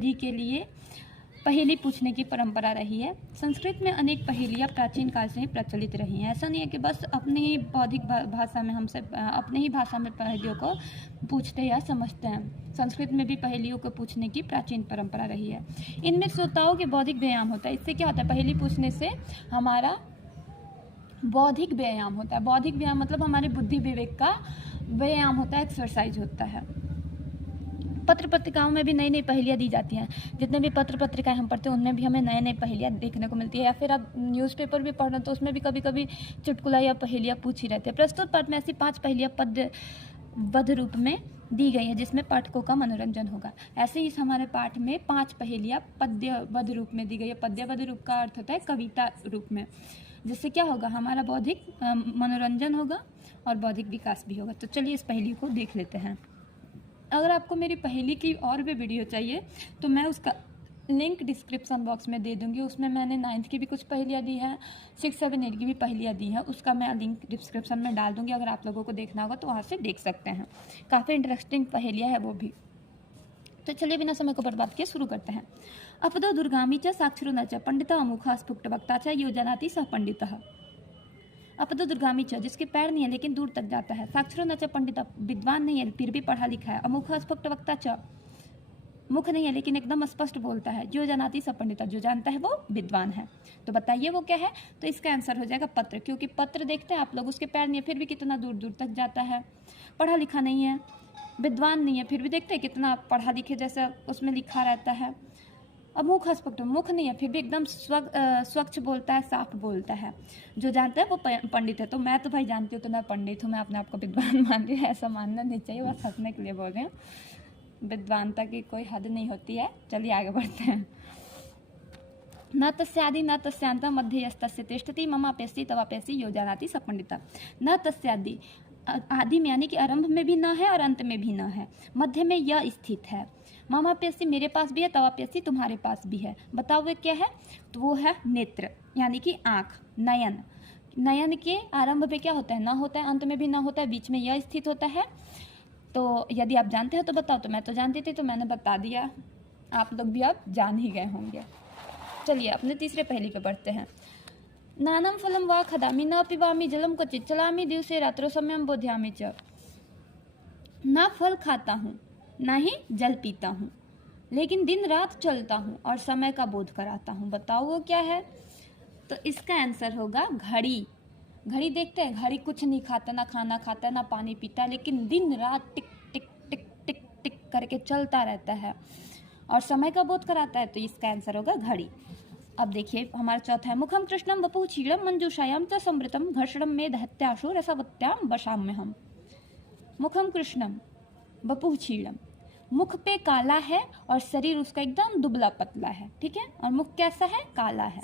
विधि के लिए पहेली पूछने की परंपरा रही है। संस्कृत में अनेक पहेलियाँ प्राचीन काल से ही प्रचलित रही हैं। ऐसा नहीं है कि बस अपनी ही बौद्धिक भाषा में हमसे अपने ही भाषा में पहेलियों को पूछते या समझते हैं। संस्कृत में भी पहेलियों को पूछने की प्राचीन परंपरा रही है। इनमें श्रोताओं के बौद्धिक व्यायाम होता है। इससे क्या होता है, पहेली पूछने से हमारा बौद्धिक व्यायाम होता है। बौद्धिक व्यायाम मतलब हमारे बुद्धि विवेक का व्यायाम होता है, एक्सरसाइज होता है। पत्र पत्रिकाओं में भी नई नई पहेलियाँ दी जाती हैं। जितने भी पत्र पत्रिकाएं हम पढ़ते हैं उनमें भी हमें नए नए पहेलियाँ देखने को मिलती है। या फिर आप न्यूज़पेपर भी पढ़ रहे हैं तो उसमें भी कभी कभी चुटकुला या पहेलियाँ पूछी रहती है। प्रस्तुत पाठ में ऐसी 5 पहेलियाँ पद्यबद्ध रूप में दी गई है जिसमें पाठकों का मनोरंजन होगा। ऐसे ही हमारे पाठ में 5 पहेलियाँ पद्यबद्ध रूप में दी गई है। पद्यबद्ध रूप का अर्थ होता है कविता रूप में, जिससे क्या होगा, हमारा बौद्धिक मनोरंजन होगा और बौद्धिक विकास भी होगा। तो चलिए इस पहेली को देख लेते हैं। अगर आपको मेरी पहेली की और भी वीडियो चाहिए तो मैं उसका लिंक डिस्क्रिप्शन बॉक्स में दे दूंगी। उसमें मैंने 9th की भी कुछ पहेलियाँ दी हैं, 6, 7, 8 की भी पहेलियाँ दी हैं। उसका मैं लिंक डिस्क्रिप्शन में डाल दूंगी। अगर आप लोगों को देखना होगा तो वहाँ से देख सकते हैं। काफ़ी इंटरेस्टिंग पहेलियाँ है वो भी। तो चलिए बिना समय को बर्बाद किए शुरू करते हैं। अपदो दुर्गामी च साक्षरो न च पंडिता अमुखा स्फुट वक्ता च योजनाति सह पंडितः। अपदो दुर्गामी च, जिसके पैर नहीं है लेकिन दूर तक जाता है। साक्षरो न च पंडिता, विद्वान नहीं है फिर भी पढ़ा लिखा है। अमुखा स्फुट वक्ता च, मुख नहीं है लेकिन एकदम स्पष्ट बोलता है। जो जनाती सब पंडिता, जो जानता है वो विद्वान है। तो बताइए वो क्या है। तो इसका आंसर हो जाएगा पत्र, क्योंकि पत्र देखते हैं आप लोग, उसके पैर नहीं है फिर भी कितना दूर दूर तक जाता है। पढ़ा लिखा नहीं है, विद्वान नहीं है फिर भी देखते हैं कितना पढ़ा लिखे जैसा उसमें लिखा रहता है। अब मुख अस्पष्ट, मुख नहीं है फिर भी एकदम स्वच्छ बोलता है, साफ बोलता है। जो जानता है वो पंडित है। तो मैं तो भाई जानती हूँ, तो मैं पंडित हूँ, मैं अपने आप को विद्वान मान रही हूँ। ऐसा मानना नहीं चाहिए, बस हंसने के लिए बोल रहे हैं। विद्वानता की कोई हद नहीं होती है। चलिए आगे बढ़ते हैं। न तस्यादि न तस्यांत मध्यस्तस्य तिष्ठति ममाप्यसि तवाप्यसि यो जानाति स पंडिता। न तस्यादि, आदि में यानी कि आरंभ में भी न है और अंत में भी न है, मध्य में यह स्थित है। ममाप्यसि, मेरे पास भी है, तवाप्यसि, तुम्हारे पास भी है। बताओ वे क्या है। तो वो है नेत्र, यानी कि आँख, नयन। नयन के आरंभ में क्या होता है, न होता है, अंत में भी न होता है, बीच में यह स्थित होता है। तो यदि आप जानते हो तो बताओ। तो मैं तो जानती थी तो मैंने बता दिया, आप लोग भी अब जान ही गए होंगे। चलिए अपने तीसरे पहेली पे बढ़ते हैं। नानम फलम वा खदामी न पिबामी जलम क्वचित् चलामी दिवसे रात्रो समयम बोध्यामी च। ना फल खाता हूँ ना ही जल पीता हूँ, लेकिन दिन रात चलता हूँ और समय का बोध कराता हूँ। बताओ वो क्या है। तो इसका आंसर होगा घड़ी। घड़ी देखते हैं, घड़ी कुछ नहीं खाता, ना खाना खाता ना पानी पीता, लेकिन दिन रात टिक टिक टिक टिक टिक करके चलता रहता है और समय का बोध कराता है। तो इसका आंसर होगा घड़ी। अब देखिए हमारा चौथा है। मुखम कृष्णम वपु क्षीणम मंजूषायाम च समृतम घर्षणम में दहत्याशु रसवत्याम वशाम में हम। मुखम कृष्णम वपु क्षीणम, मुख पे काला है और शरीर उसका एकदम दुबला पतला है, ठीक है। और मुख कैसा है, काला है।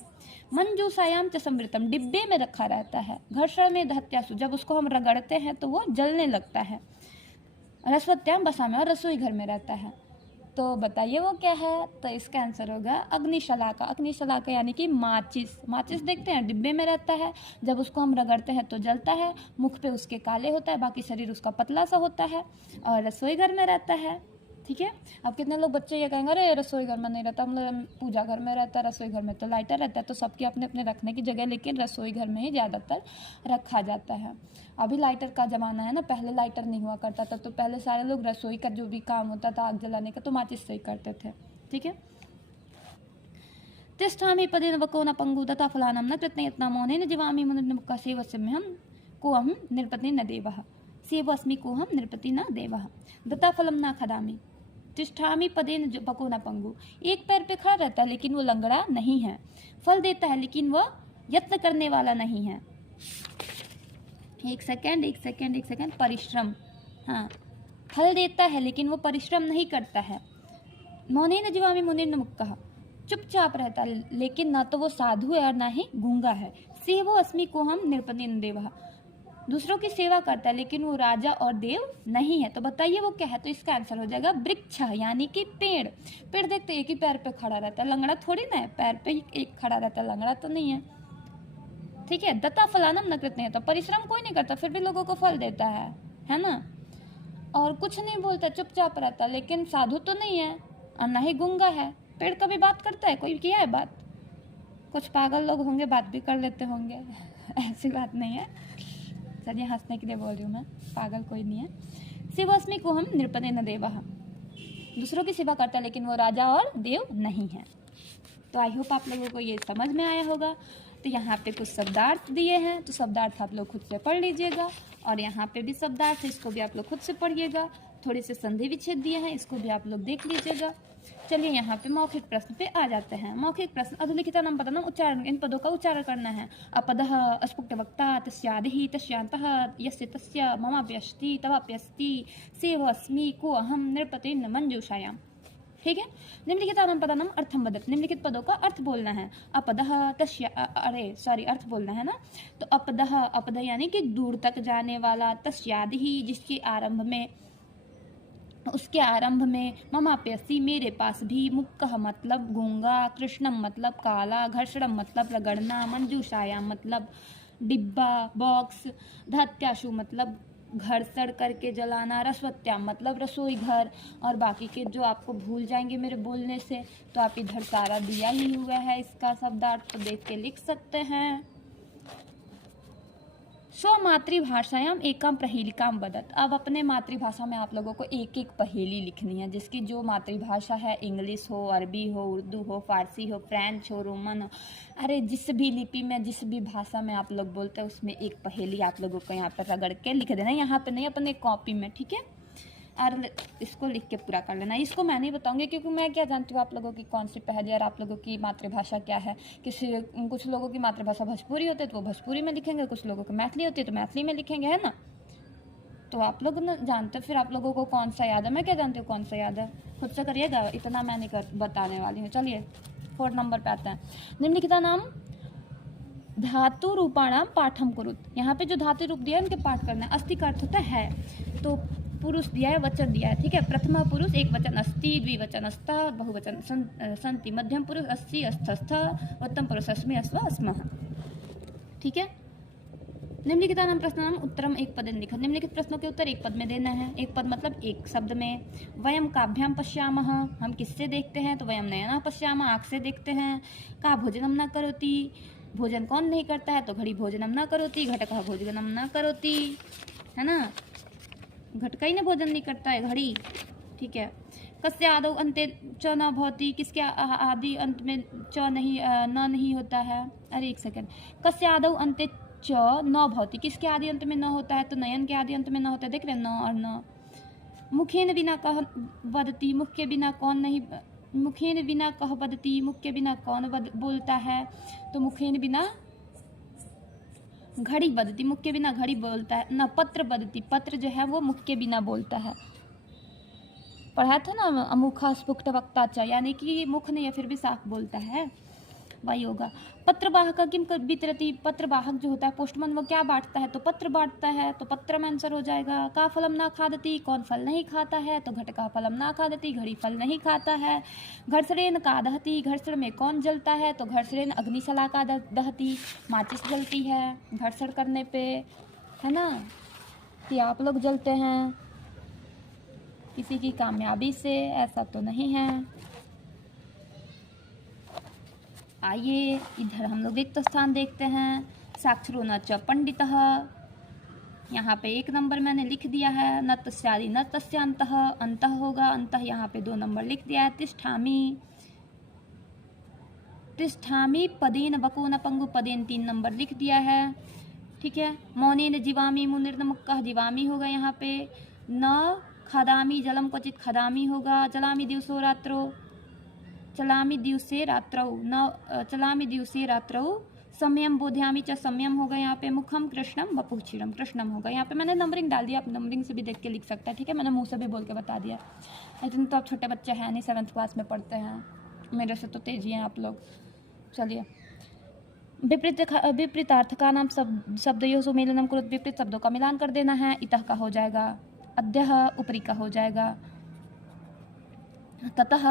मंजूषायाम च समृतम, डिब्बे में रखा रहता है। घर्षण में दहत्यासु, जब उसको हम रगड़ते हैं तो वो जलने लगता है। रसवत्याम बसा में, और रसोई घर में रहता है। तो बताइए वो क्या है। तो इसका आंसर होगा अग्निशलाका। अग्निशलाका यानी कि माचिस। माचिस देखते हैं डिब्बे में रहता है, जब उसको हम रगड़ते हैं तो जलता है। मुख पे उसके काले होता है, बाकी शरीर उसका पतला सा होता है और रसोई घर में रहता है, ठीक है। अब कितने लोग बच्चे ये कहेंगे अरे रसोई घर में नहीं रहता, मतलब पूजा घर में रहता है, रसोई घर में तो लाइटर रहता है। तो सबके अपने अपने रखने की जगह, लेकिन रसोई घर में ही ज़्यादातर रखा जाता है। अभी लाइटर का ज़माना है ना, पहले लाइटर नहीं हुआ करता था। तो पहले सारे लोग रसोई का जो भी काम होता था आग जलाने का तो माचिस से ही करते थे, ठीक है। तिष्ठामि पदेन वको न पंगु दत्ता फलानम न कृतयत्ना मौनेन जीवामि मुनिर्मुक्ता सेवस्मि हम को हम नृपति न देवः सेवस्मि को हम नृपति न देवः दत्ता फलम न खदामि तिष्ठामि पदेन वको न पंगु। एक पैर पे खड़ा रहता है लेकिन वो लंगड़ा नहीं है। फल देता है लेकिन वह यत्न करने वाला नहीं है। एक सेकंड। परिश्रम, हाँ, फल देता है लेकिन वो परिश्रम नहीं करता है। मौनेन जीवामि मुनिर्न मुक्तः, चुपचाप रहता है लेकिन न तो वो साधु है और ना ही गूंगा है। सेवो अस्मि को हम नृपति न देवः, दूसरों की सेवा करता है लेकिन वो राजा और देव नहीं है। तो बताइए वो क्या है। तो इसका आंसर हो जाएगा वृक्ष, यानी कि पेड़। पेड़ देखते एक ही पैर पे खड़ा रहता है, लंगड़ा थोड़ी ना है, पैर पे ही एक खड़ा रहता है, लंगड़ा तो नहीं है, ठीक है। दत्ता फलानम न कृत नहीं, तो परिश्रम कोई नहीं करता फिर भी लोगों को फल देता है ना। और कुछ नहीं बोलता, चुपचाप रहता, लेकिन साधु तो नहीं है, और ना ही गूंगा है। पेड़ कभी बात करता है? कोई किया है बात? कुछ पागल लोग होंगे बात भी कर लेते होंगे ऐसी बात नहीं है, चलिए हंसने के लिए बोल रही हूँ मैं, पागल कोई नहीं है। शिवस्मी को हम नृपते न देवः, दूसरों की सेवा करता है लेकिन वो राजा और देव नहीं है। तो आई होप आप लोगों को ये समझ में आया होगा। तो यहाँ पे कुछ शब्दार्थ दिए हैं, तो शब्दार्थ आप लोग खुद से पढ़ लीजिएगा, और यहाँ पे भी शब्दार्थ है, इसको भी आप लोग खुद से पढ़िएगा। थोड़े से संधि विच्छेद दिए हैं, इसको भी आप लोग देख लीजिएगा। चलिए यहाँ पे मौखिक प्रश्न पे आ जाते हैं। मौखिक प्रश्न, अधोलिखितानां पदानां उच्चारण, इन पदों का उच्चारण करना है। अपदः अस्पुटवक्ता तस्यादिः तस्यान्तः यस्य तस्य ममाप्यस्ति तवाप्यस्ति सेवस्मि को अहं नृपते न मंजूषायाम। ठीक है। निम्नलिखितानां पदानां अर्थं वदतु, निम्नलिखित पदों का अर्थ बोलना है। अपदः तस्य, अर्थ बोलना है ना। तो अपदः, अपदः यानी कि दूर तक जाने वाला, तस्यादिः जिसके आरंभ में, उसके आरंभ में, ममाप्यसि मेरे पास भी, मुक्कः मतलब गूंगा, कृष्णम मतलब काला, घर्षणम मतलब रगड़ना, मंजूषायाम मतलब डिब्बा, बॉक्स, धात्याशु मतलब घर्षण करके जलाना, रसवत्याम मतलब रसोई घर, और बाकी के जो आपको भूल जाएंगे मेरे बोलने से, तो आप इधर सारा दिया ही हुआ है इसका शब्दार्थ, तो देख के लिख सकते हैं। स्वमातृभाषायाम एकाम प्रहेलिकाम वदत। अब अपने मातृभाषा में आप लोगों को एक एक पहेली लिखनी है, जिसकी जो मातृभाषा है, इंग्लिश हो, अरबी हो, उर्दू हो, फारसी हो, फ्रेंच हो, रोमन हो, अरे जिस भी लिपि में, जिस भी भाषा में आप लोग बोलते हैं, उसमें एक पहेली आप लोगों को यहाँ पर रगड़ के लिख देना, यहाँ पे नहीं, अपने कॉपी में, ठीक है। और इसको लिख के पूरा कर लेना। इसको मैं नहीं बताऊंगी क्योंकि मैं क्या जानती हूँ आप लोगों की कौन सी पहेली और आप लोगों की मातृभाषा क्या है। कुछ लोगों की मातृभाषा भोजपुरी होती है तो वो भोजपुरी में लिखेंगे, कुछ लोगों की मैथिली होती है तो मैथिली में लिखेंगे, है ना। तो आप लोग ना जानते, फिर आप लोगों को कौन सा याद है, मैं क्या जानती हूँ कौन सा याद है, खुद से करिएगा, इतना मैं नहीं बताने वाली हूँ। चलिए 4 नंबर पे आते हैं। निम्नलिखिता नाम धातु रूपाणाम पाठम कुरुत। यहाँ पे जो धातु रूप दिया है उनके पाठ करना है। अस्ति का अर्थ होता है, तो पुरुष दिया है, वचन दिया है, ठीक है। प्रथमा पुरुष एक वचन अस्ति, द्विवचन अस्ता, बहुवचन संति, मध्यम पुरुष अस्ति अस्थस्थ, उत्तम पुरुष अस्मि अस्व अस्मः, ठीक है। निम्नलिखितानां प्रश्नानां उत्तरम एक पदेन लिखत। निम्नलिखित प्रश्नों के उत्तर एक पद में देना है। एक पद मतलब एक शब्द में। वयम काभ्याम पश्यामः, हम किससे देखते हैं, तो वयम नयना पश्यामः, आँख से देखते हैं। का भोजनम न करोति, भोजन कौन नहीं करता है, तो घड़ी भोजनम न करोति, घटकः भोजनम न करोति, है ना, घटका ही ने भोजन नहीं करता है, घड़ी, ठीक है। कस्य आदौ अंते च न भवति, किसके आदि अंत में च नहीं न नहीं होता है। अरे एक सेकंड, कस्य आदौ अंते च न भवति, किसके आदि अंत में न होता है, तो नयन के आदि अंत में न होता है, देख रहे हैं, न और न। मुखेन बिना कह वदति, मुख के बिना कौन नहीं, मुखेन बिना कह वदति, मुख के बिना कौन बोलता है, तो मुखेन बिना घड़ी बदती, मुख के बिना घड़ी बोलता है ना। पत्र बदती, पत्र जो है वो मुख के बिना बोलता है, पढ़ा था ना, अमुखा स्फुट वक्ता च, यानी कि मुख नहीं है फिर भी साफ बोलता है, वही होगा। पत्रवाहक किम वितरति, पत्रवाहक जो होता है पोस्टमैन, वो क्या बांटता है, तो पत्र बांटता है, तो पत्र में आंसर हो जाएगा। का फलम ना खादति, कौन फल नहीं खाता है, तो घट का फलम ना खादति, घड़ी फल नहीं खाता है। घर्षणेन का दहति, घर्षण में कौन जलता है, तो घर्षणेन अग्निशला का दहति, माचिस जलती है घर्षण करने पे, है ना, कि आप लोग जलते हैं किसी की कामयाबी से, ऐसा तो नहीं है। आइए इधर हम लोग रिक्त स्थान देखते हैं। साक्षरो न च पंडितः, यहाँ पे 1 नंबर मैंने लिख दिया है। न तस्यादि न तस्यांतः, अंतः होगा, अंतः यहाँ पे 2 नंबर लिख दिया है। तिष्ठामि, तिष्ठामि पदेन बको न पंगु, पदेन 3 नंबर लिख दिया है, ठीक है। मौनेन जीवामि, मुनिर्न मुक्कः, जीवामि होगा यहाँ पे। न खादामि जलम क्वचित, खादामि होगा। चलामि दिवसो रात्रो, चलामि दिवसे रात्रौ, न चलामि दिवसे रात्रौ। सम्यम बोध्यामि च, सम्यम होगा यहाँ पे। मुखम कृष्णम वपुः क्षीरम, कृष्णम होगा यहाँ पे। मैंने नंबरिंग डाल दिया, आप नंबरिंग से भी देख के लिख सकते हैं, ठीक है। मैंने मुंह से भी बोल के बता दिया, लेकिन तो आप छोटे बच्चे हैं नहीं, 7th क्लास में पढ़ते हैं, मेरे से तो तेजी हैं आप लोग। चलिए विपरीतार्थ का नाम शब्दयोः सुमेलनम कुरुत, विपरीत शब्दों का मिलान कर देना है। इतः का हो जाएगा, अद्यः ऊपरी का हो जाएगा, ततः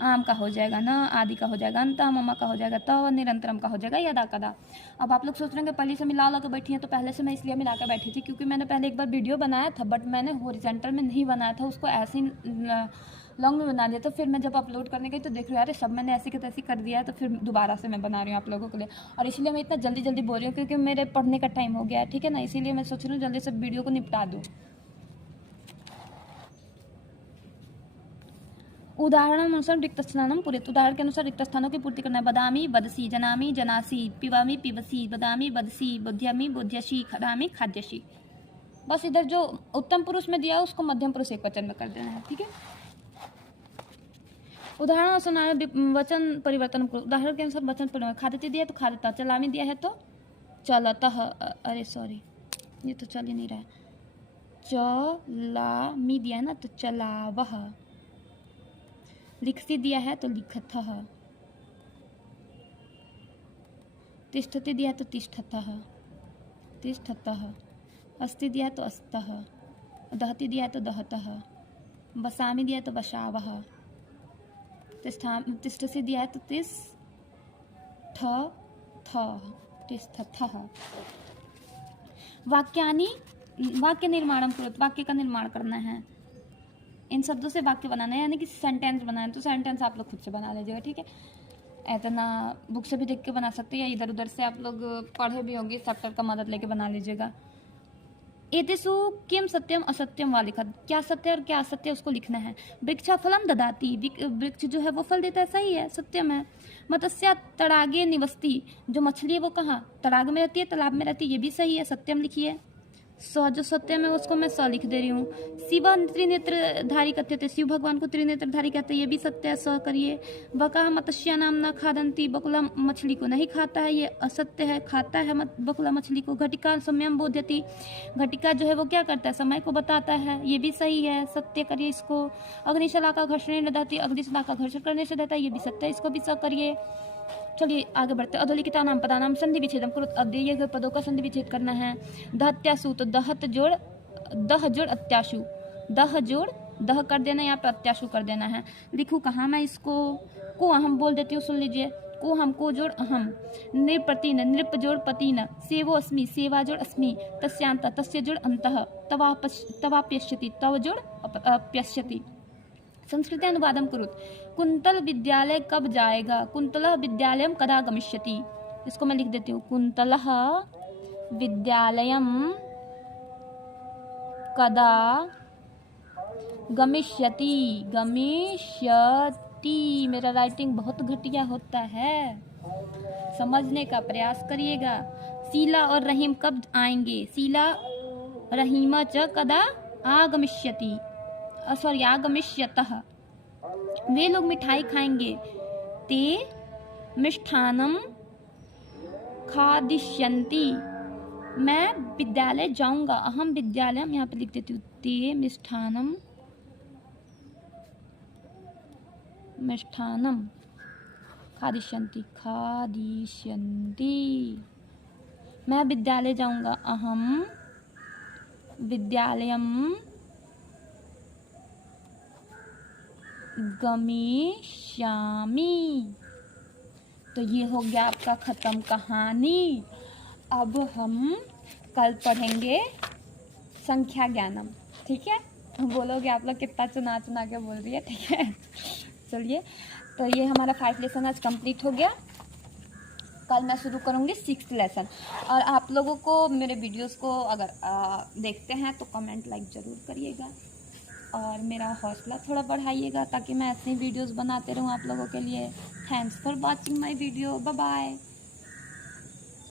आम का हो जाएगा, न आदि का हो जाएगा, अंत मम का हो जाएगा, तव निरंतरम का हो जाएगा, यदा कदा। अब आप लोग सोच रहे हैं कि पहले से मिला ला के बैठी हैं, तो पहले से मैं इसलिए मिला के बैठी थी क्योंकि मैंने पहले एक बार वीडियो बनाया था, बट मैंने हॉरिजॉन्टल में नहीं बनाया था, उसको ऐसे ही लॉन्ग में बना लिया। तो फिर मैं जब अपलोड करने गई तो देख रही हूँ अरे सब मैंने ऐसी के तैसी कर दिया है, तो फिर दोबारा से मैं बना रही हूँ आप लोगों के लिए। और इसलिए मैं इतना जल्दी जल्दी बोल रही हूँ क्योंकि मेरे पढ़ने का टाइम हो गया है, ठीक है ना, इसीलिए मैं सोच रही हूँ जल्दी से वीडियो को निपटा दूँ। उदाहरणानुसार रिक्त स्थानम पूरित, उदाहरण के अनुसार रिक्त स्थानों की पूर्ति करना है। बदामी बदसी, जनामी जनासी, पिवामी पिबसी, बदामी बदसी, बोध्यामी बोध्यसी, खदामी खाद्यसी। बस इधर जो उत्तम पुरुष में दिया है उसको मध्यम पुरुष एक वचन में कर देना है, ठीक है। उदाहरण सुना वचन परिवर्तन करो। उदाहरण के अनुसार वचन परिवर्तन, खादती दिया है तो खादता, चलामी दिया है तो चलतः, अरे सॉरी ये तो चल ही नहीं रहा है, चलामी दिया है ना तो चलावह, लिखती दिया है तो लिखतः, तिष्ठति दिया है तो तिष्ठतः तिष्ठतः, अस्ति दिया है तो अस्तः, दहति दिया है तो दहतः, बसामी दिया है तो बसावः, तिष्ठसि दिया है तो तिष्ठथः। वाक्यानि, वाक्य निर्माणम करो, वाक्य का निर्माण करना है, इन शब्दों से वाक्य बनाना है, यानी कि सेंटेंस बनाना है। तो सेंटेंस आप लोग खुद से बना लीजिएगा, ठीक है। इतना बुक से भी देख के बना सकते हैं या इधर उधर से आप लोग पढ़े भी होंगे, सॉफ्टवेयर का मदद लेके बना लीजिएगा। एतेषु किम सत्यम असत्यम वा लिखत, क्या सत्य और क्या असत्य उसको लिखना है। वृक्षा फलम ददाती, वृक्ष जो है वो फल देता है, सही है, सत्यम है। मत्स्या तड़ागे निवसती, जो मछली है वो कहाँ तड़ाग में रहती है, तालाब में रहती है, ये भी सही है, सत्यम लिखिए। स जो सत्य में उसको मैं स लिख दे रही हूँ। शिव त्रिनेत्रधारी कहते थे, शिव भगवान को त्रिनेत्रधारी कहते हैं, ये भी सत्य है, स करिए। बका मत्स्या नाम न खादंती, बकुला मछली को नहीं खाता है, ये असत्य है, खाता है बकुला मछली को। घटिका समयम बोध्यति, घटिका जो है वो क्या करता है, समय को बताता है, ये भी सही है, सत्य करिए इसको। अग्निशला का घर्षण ददाती, अग्निशला का घर्षण करने से देता है, ये भी सत्य है, इसको भी स करिए। चलिए आगे बढ़ते। अधोलिखिता नाम पदानाम संधि विच्छेदम करो, अब दिए गए पदों का संधि विच्छेद करना है। दहत्यासु तो दहत जोड़ दह जोड़ अत्याशु, दह जोड़ दह कर देना, यहाँ पे अत्याशु कर देना है। लिखूँ कहाँ मैं इसको, को अहम बोल देती हूँ, सुन लीजिए। को हम को जोड़ अहम, नृपतिन नृप जोड़ पतिन, सेवो अस्मि सेवा जोड़ अस्मि, तस्यांत तस्य जोड़ अंतः, तवाप्यस्यति तव जोड़ अप्यस्यति। संस्कृत अनुवादम कुरुत, कुंतल विद्यालय कब जाएगा, कुंतलः विद्यालयम कदा गमिष्यति। इसको मैं लिख देती हूँ, कुंतलः विद्यालयम कदा गमिष्यति, गमिष्यति। मेरा राइटिंग बहुत घटिया होता है, समझने का प्रयास करिएगा। शीला और रहीम कब आएंगे, शीला रहीमा च कदा आगमिष्यति, सॉरी आगमिष्यतः, वे लोग मिठाई खाएंगे। ते मिष्ठानम खादिष्यन्ति, मैं विद्यालय जाऊंगा। अहम विद्यालयम यहाँ पे लिख देती हूँ, ते मिष्ठानम मिष्ठानम खादिष्यन्ति मैं विद्यालय जाऊंगा। अहम विद्यालयम गमिष्यामि। तो ये हो गया आपका ख़त्म कहानी। अब हम कल पढ़ेंगे संख्या ज्ञानम, ठीक है। बोलोगे आप लोग कितना चुना चुना के बोल रही है, ठीक है। चलिए, तो ये हमारा 5 लेसन आज कंप्लीट हो गया। कल मैं शुरू करूँगी 6th लेसन। और आप लोगों को मेरे वीडियोस को अगर देखते हैं तो कमेंट लाइक ज़रूर करिएगा और मेरा हौसला थोड़ा बढ़ाइएगा ताकि मैं ऐसे वीडियोस बनाते रहूँ आप लोगों के लिए। Thanks for watching my video, bye bye.